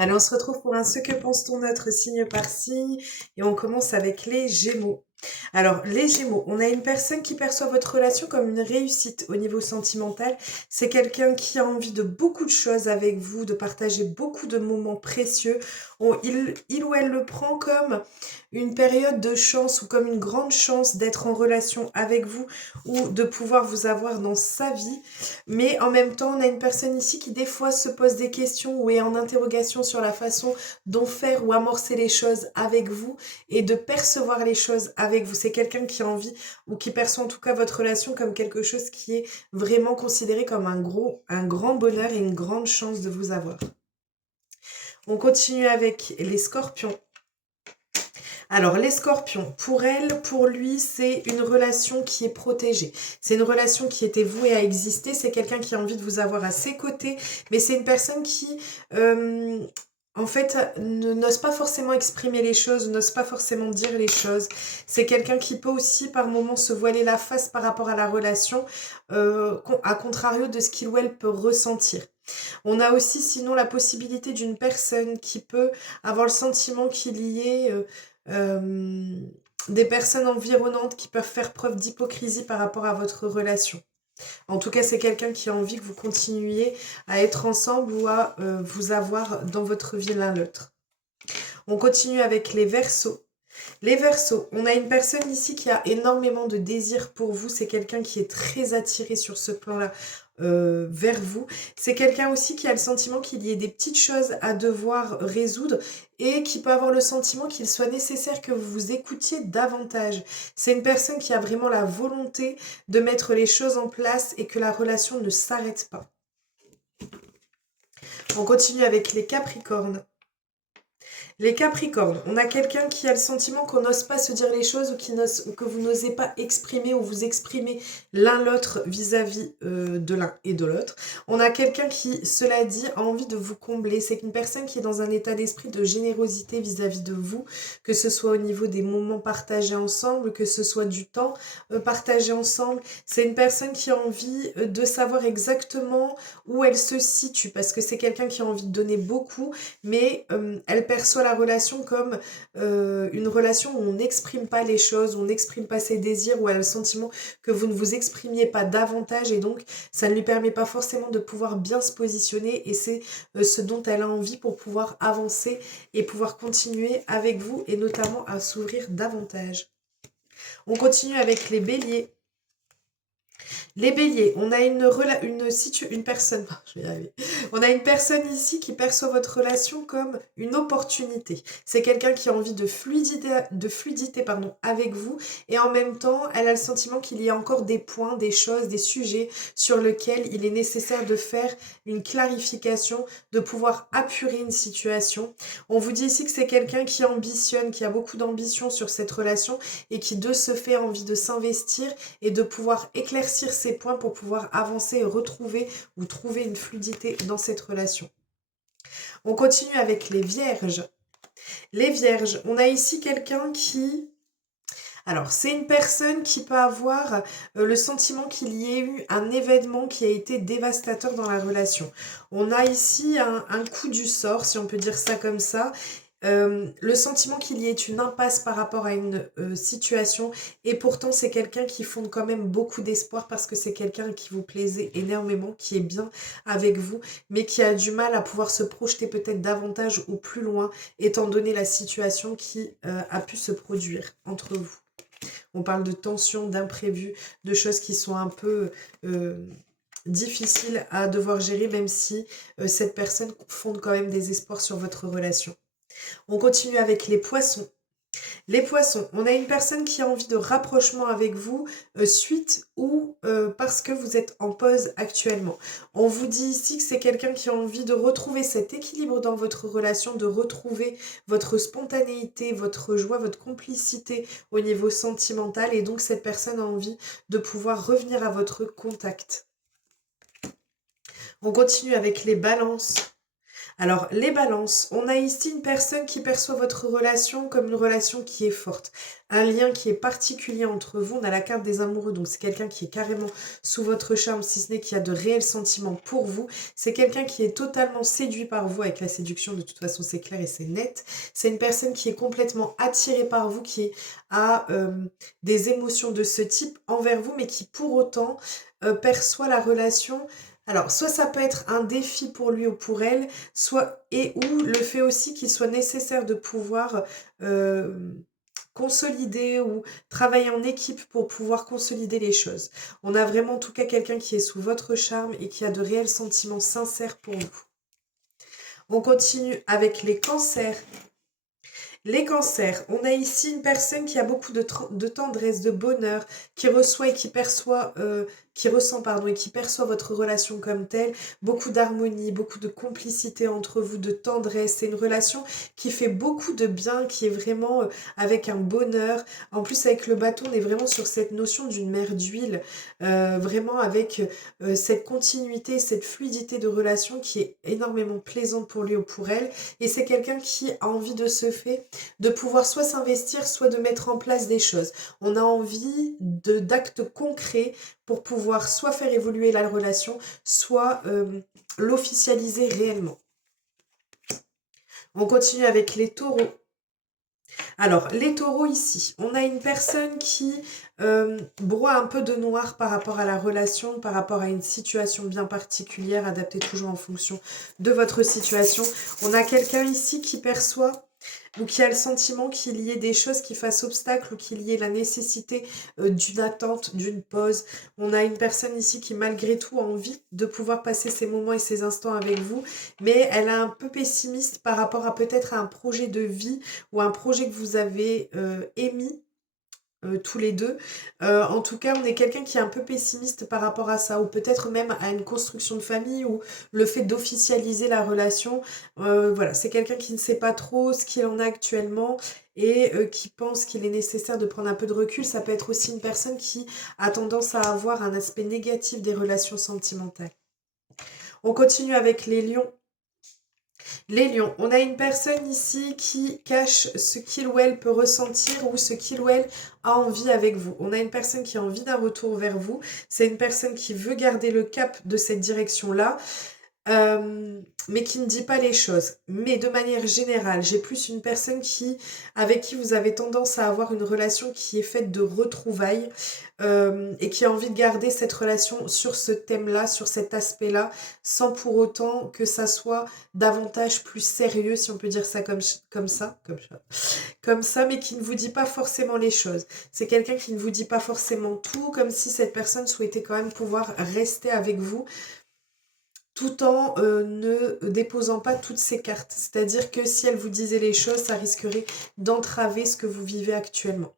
Allez, on se retrouve pour un Ce que pense-t-on notre signe par signe et on commence avec les Gémeaux. Alors, les Gémeaux, on a une personne qui perçoit votre relation comme une réussite au niveau sentimental. C'est quelqu'un qui a envie de beaucoup de choses avec vous, de partager beaucoup de moments précieux. Il ou elle le prend comme une période de chance ou comme une grande chance d'être en relation avec vous ou de pouvoir vous avoir dans sa vie. Mais en même temps, on a une personne ici qui des fois se pose des questions ou est en interrogation sur la façon dont faire ou amorcer les choses avec vous et de percevoir les choses avec vous. C'est quelqu'un qui a envie ou qui perçoit en tout cas votre relation comme quelque chose qui est vraiment considéré comme un grand bonheur et une grande chance de vous avoir. On continue avec les scorpions. Alors, les scorpions, pour elle, pour lui, c'est une relation qui est protégée. C'est une relation qui était vouée à exister. C'est quelqu'un qui a envie de vous avoir à ses côtés. Mais c'est une personne qui, en fait, n'ose pas forcément exprimer les choses, n'ose pas forcément dire les choses. C'est quelqu'un qui peut aussi, par moments, se voiler la face par rapport à la relation, à contrario de ce qu'il ou elle peut ressentir. On a aussi sinon la possibilité d'une personne qui peut avoir le sentiment qu'il y ait euh, des personnes environnantes qui peuvent faire preuve d'hypocrisie par rapport à votre relation. En tout cas, c'est quelqu'un qui a envie que vous continuiez à être ensemble ou à vous avoir dans votre vie l'un l'autre. On continue avec les Verseaux. Les Verseaux, on a une personne ici qui a énormément de désir pour vous. C'est quelqu'un qui est très attiré sur ce plan-là vers vous. C'est quelqu'un aussi qui a le sentiment qu'il y ait des petites choses à devoir résoudre et qui peut avoir le sentiment qu'il soit nécessaire que vous vous écoutiez davantage. C'est une personne qui a vraiment la volonté de mettre les choses en place et que la relation ne s'arrête pas. On continue avec les Capricornes. Les Capricornes, on a quelqu'un qui a le sentiment qu'on n'ose pas se dire les choses ou que vous n'osez pas exprimer ou vous exprimer l'un l'autre vis-à-vis de l'un et de l'autre. On a quelqu'un qui, cela dit, a envie de vous combler. C'est une personne qui est dans un état d'esprit de générosité vis-à-vis de vous, que ce soit au niveau des moments partagés ensemble, que ce soit du temps partagé ensemble. C'est une personne qui a envie de savoir exactement où elle se situe parce que c'est quelqu'un qui a envie de donner beaucoup, mais elle perçoit la relation comme une relation où on n'exprime pas les choses, où on n'exprime pas ses désirs, où elle a le sentiment que vous ne vous exprimiez pas davantage et donc ça ne lui permet pas forcément de pouvoir bien se positionner et c'est ce dont elle a envie pour pouvoir avancer et pouvoir continuer avec vous et notamment à s'ouvrir davantage. On continue avec les béliers. Les béliers, on a une personne, je vais y arriver. On a une personne ici qui perçoit votre relation comme une opportunité. C'est quelqu'un qui a envie de fluidité avec vous et en même temps, elle a le sentiment qu'il y a encore des points, des choses, des sujets sur lesquels il est nécessaire de faire une clarification, de pouvoir apurer une situation. On vous dit ici que c'est quelqu'un qui ambitionne, qui a beaucoup d'ambition sur cette relation et qui de ce fait a envie de s'investir et de pouvoir éclaircir ces points pour pouvoir avancer et retrouver ou trouver une fluidité dans cette relation. On continue avec les vierges. Les vierges, on a ici quelqu'un qui... Alors, c'est une personne qui peut avoir le sentiment qu'il y ait eu un événement qui a été dévastateur dans la relation. On a ici un coup du sort, si on peut dire ça comme ça, le sentiment qu'il y ait une impasse par rapport à une situation et pourtant c'est quelqu'un qui fonde quand même beaucoup d'espoir parce que c'est quelqu'un qui vous plaisait énormément, qui est bien avec vous mais qui a du mal à pouvoir se projeter peut-être davantage ou plus loin étant donné la situation qui a pu se produire entre vous. On parle de tensions, d'imprévus, de choses qui sont un peu difficiles à devoir gérer même si cette personne fonde quand même des espoirs sur votre relation. On continue avec les poissons. Les poissons, on a une personne qui a envie de rapprochement avec vous suite ou parce que vous êtes en pause actuellement. On vous dit ici que c'est quelqu'un qui a envie de retrouver cet équilibre dans votre relation, de retrouver votre spontanéité, votre joie, votre complicité au niveau sentimental et donc cette personne a envie de pouvoir revenir à votre contact. On continue avec les balances. Alors, les balances, on a ici une personne qui perçoit votre relation comme une relation qui est forte, un lien qui est particulier entre vous. On a la carte des amoureux, donc c'est quelqu'un qui est carrément sous votre charme, si ce n'est qu'il y a de réels sentiments pour vous. C'est quelqu'un qui est totalement séduit par vous, avec la séduction, de toute façon c'est clair et c'est net. C'est une personne qui est complètement attirée par vous, qui a des émotions de ce type envers vous, mais qui pour autant perçoit la relation. Alors, soit ça peut être un défi pour lui ou pour elle, soit et ou le fait aussi qu'il soit nécessaire de pouvoir consolider ou travailler en équipe pour pouvoir consolider les choses. On a vraiment en tout cas quelqu'un qui est sous votre charme et qui a de réels sentiments sincères pour vous. On continue avec les cancers. Les cancers, on a ici une personne qui a beaucoup de tendresse, de bonheur, qui reçoit et qui perçoit, qui ressent pardon et qui perçoit votre relation comme telle, beaucoup d'harmonie, beaucoup de complicité entre vous, de tendresse. C'est une relation qui fait beaucoup de bien, qui est vraiment avec un bonheur. En plus avec le bâton, on est vraiment sur cette notion d'une mer d'huile, vraiment avec cette continuité, cette fluidité de relation qui est énormément plaisante pour lui ou pour elle. Et c'est quelqu'un qui a envie de ce fait de pouvoir soit s'investir, soit de mettre en place des choses. On a envie d'actes concrets pour pouvoir soit faire évoluer la relation, soit l'officialiser réellement. On continue avec les taureaux. Alors, les taureaux ici, on a une personne qui broie un peu de noir par rapport à la relation, par rapport à une situation bien particulière, adaptée toujours en fonction de votre situation. On a quelqu'un ici qui perçoit ou qui a le sentiment qu'il y ait des choses qui fassent obstacle ou qu'il y ait la nécessité d'une attente, d'une pause. On a une personne ici qui malgré tout a envie de pouvoir passer ces moments et ces instants avec vous, mais elle est un peu pessimiste par rapport à peut-être un projet de vie ou un projet que vous avez émis tous les deux. En tout cas, on est quelqu'un qui est un peu pessimiste par rapport à ça, ou peut-être même à une construction de famille, ou le fait d'officialiser la relation. Voilà, c'est quelqu'un qui ne sait pas trop ce qu'il en a actuellement et qui pense qu'il est nécessaire de prendre un peu de recul. Ça peut être aussi une personne qui a tendance à avoir un aspect négatif des relations sentimentales. On continue avec les lions. Les lions, on a une personne ici qui cache ce qu'il ou elle peut ressentir ou ce qu'il ou elle a envie avec vous. On a une personne qui a envie d'un retour vers vous. C'est une personne qui veut garder le cap de cette direction-là. Mais qui ne dit pas les choses. Mais de manière générale, j'ai plus une personne avec qui vous avez tendance à avoir une relation qui est faite de retrouvailles et qui a envie de garder cette relation sur ce thème-là, sur cet aspect-là, sans pour autant que ça soit davantage plus sérieux, si on peut dire ça comme ça, mais qui ne vous dit pas forcément les choses. C'est quelqu'un qui ne vous dit pas forcément tout, comme si cette personne souhaitait quand même pouvoir rester avec vous tout en ne déposant pas toutes ses cartes. C'est-à-dire que si elle vous disait les choses, ça risquerait d'entraver ce que vous vivez actuellement.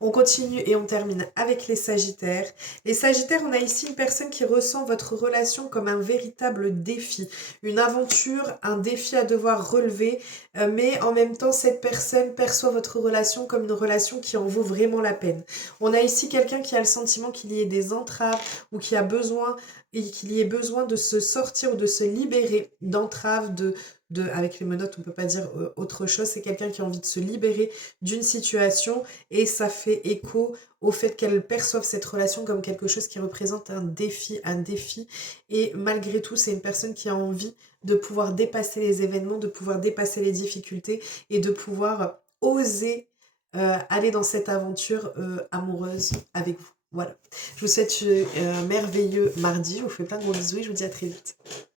On continue et on termine avec les Sagittaires. Les Sagittaires, on a ici une personne qui ressent votre relation comme un véritable défi, une aventure, un défi à devoir relever, mais en même temps, cette personne perçoit votre relation comme une relation qui en vaut vraiment la peine. On a ici quelqu'un qui a le sentiment qu'il y ait des entraves ou qui a besoin et qu'il y ait besoin de se sortir ou de se libérer d'entraves, avec les menottes, on ne peut pas dire autre chose. C'est quelqu'un qui a envie de se libérer d'une situation et ça fait écho au fait qu'elle perçoive cette relation comme quelque chose qui représente un défi. Et malgré tout, c'est une personne qui a envie de pouvoir dépasser les événements, de pouvoir dépasser les difficultés et de pouvoir oser aller dans cette aventure amoureuse avec vous. Voilà. Je vous souhaite un merveilleux mardi. Je vous fais plein de gros bisous et je vous dis à très vite.